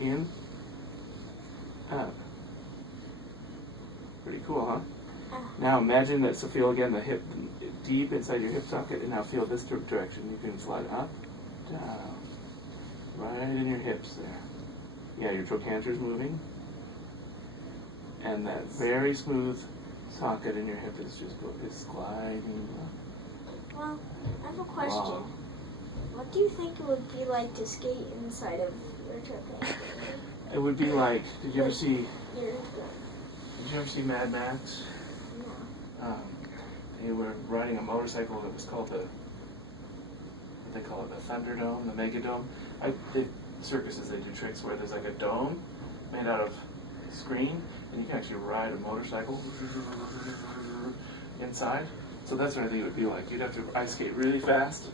In, up. Pretty cool, huh? Now imagine that, so feel again the hip deep inside your hip socket, and now feel this direction. You can slide up, down, right in your hips there. Yeah, your trochanter's moving, and that very smooth socket in your hip is gliding up. Well, I have a question. Wow. What do you think it would be like to skate inside of your trochanter? It would be like, did you ever see Your Mad Max? No. They were riding a motorcycle that was called what they call it, the Thunderdome, the Megadome. Circuses, they do tricks where there's like a dome made out of screen, and you can actually ride a motorcycle inside. So that's what I think it would be like. You'd have to ice skate really fast,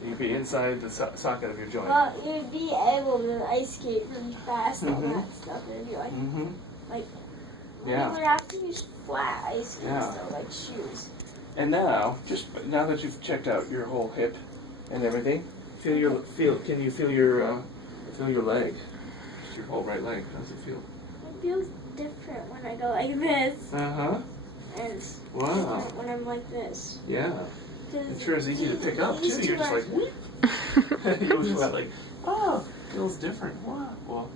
and you'd be inside the socket of your joint. Well, you'd be able to ice skate really fast, all that stuff. It'd be like, yeah. You would have to use flat ice skates, Yeah. though, like shoes. And now that you've checked out your whole hip and everything, can you feel your leg? Just your whole right leg. How does it feel? It feels different when I go like this. And it's different when I'm like this. Yeah. It sure is easy to pick up too. You're just like, whoop. You're just like, oh, feels different. Wow. Well,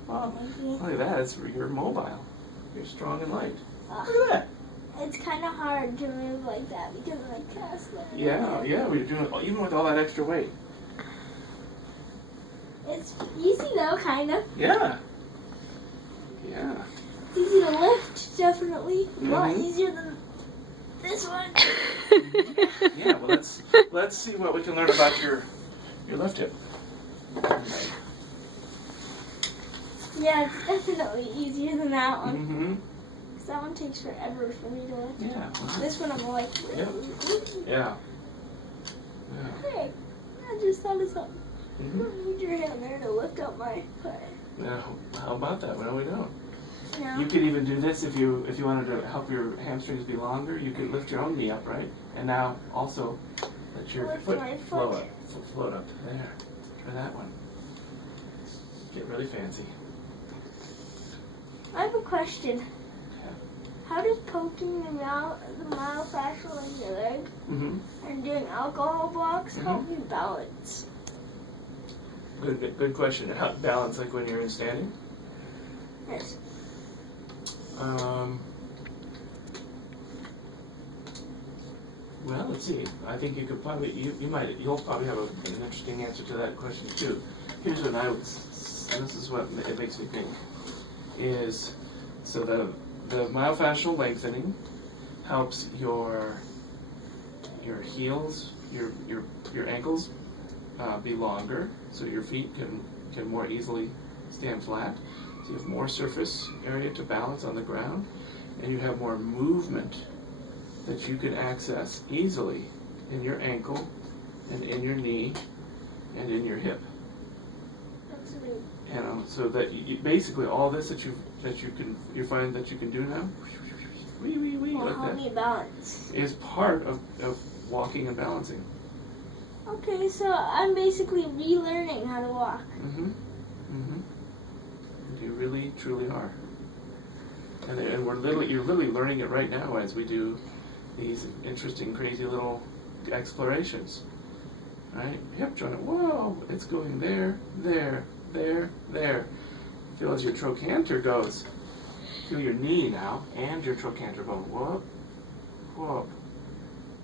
look at that. It's, you're mobile. You're strong and light. Look at that. It's kind of hard to move like that because of my cast leg. Yeah. We're doing it even with all that extra weight. It's easy though, kind of. Yeah. It's easy to lift, definitely. A lot easier than this one. Yeah. Well, let's see what we can learn about your left hip. Yeah, it's definitely easier than that one. Mm-hmm. Because that one takes forever for me to lift. Yeah. This one I'm like, Yeah. Hey, I just thought of something. I don't need your hand there to lift up my foot. Yeah. How about that? Well, we don't. No. You could even do this if you wanted to help your hamstrings be longer. You could lift your own knee up, right? And now also let your foot float up there. Try that one. Get really fancy. I have a question. Okay. How does poking the myofascial in your leg and doing alcohol blocks help you balance? Good question. How balance, like when you're in standing? Yes. Well, let's see. I think you could probably, you'll probably have an interesting answer to that question too. Here's what and this is what it makes me think, is so the myofascial lengthening helps your heels, your ankles be longer, so your feet can more easily stand flat. So you have more surface area to balance on the ground, and you have more movement that you can access easily in your ankle and in your knee and in your hip. That's weird. You know, so that you basically all this that you find that you can do now, Will like help that, me balance. is part of walking and balancing. Okay, so I'm basically relearning how to walk. You really, truly are. And you're literally learning it right now as we do these interesting, crazy little explorations. Right? Hip joint. Whoa! It's going there, there, there, there. Feel as your trochanter goes. Feel your knee now and your trochanter going. Whoop, whoop.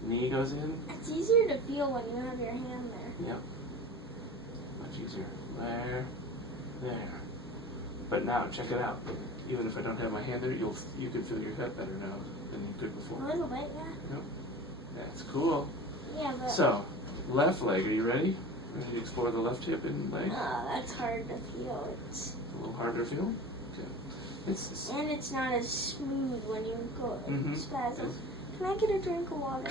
Knee goes in. It's easier to feel when you have your hand there. Yep. Much easier. There. But now, check it out. Even if I don't have my hand there, you can feel your hip better now than you could before. A little bit, yeah. Yep. That's cool. Yeah, but... So, left leg, are you ready? Ready to explore the left hip and leg? that's hard to feel. It's A little harder to feel? Okay. and it's not as smooth when you go spasm. Yes. Can I get a drink of water?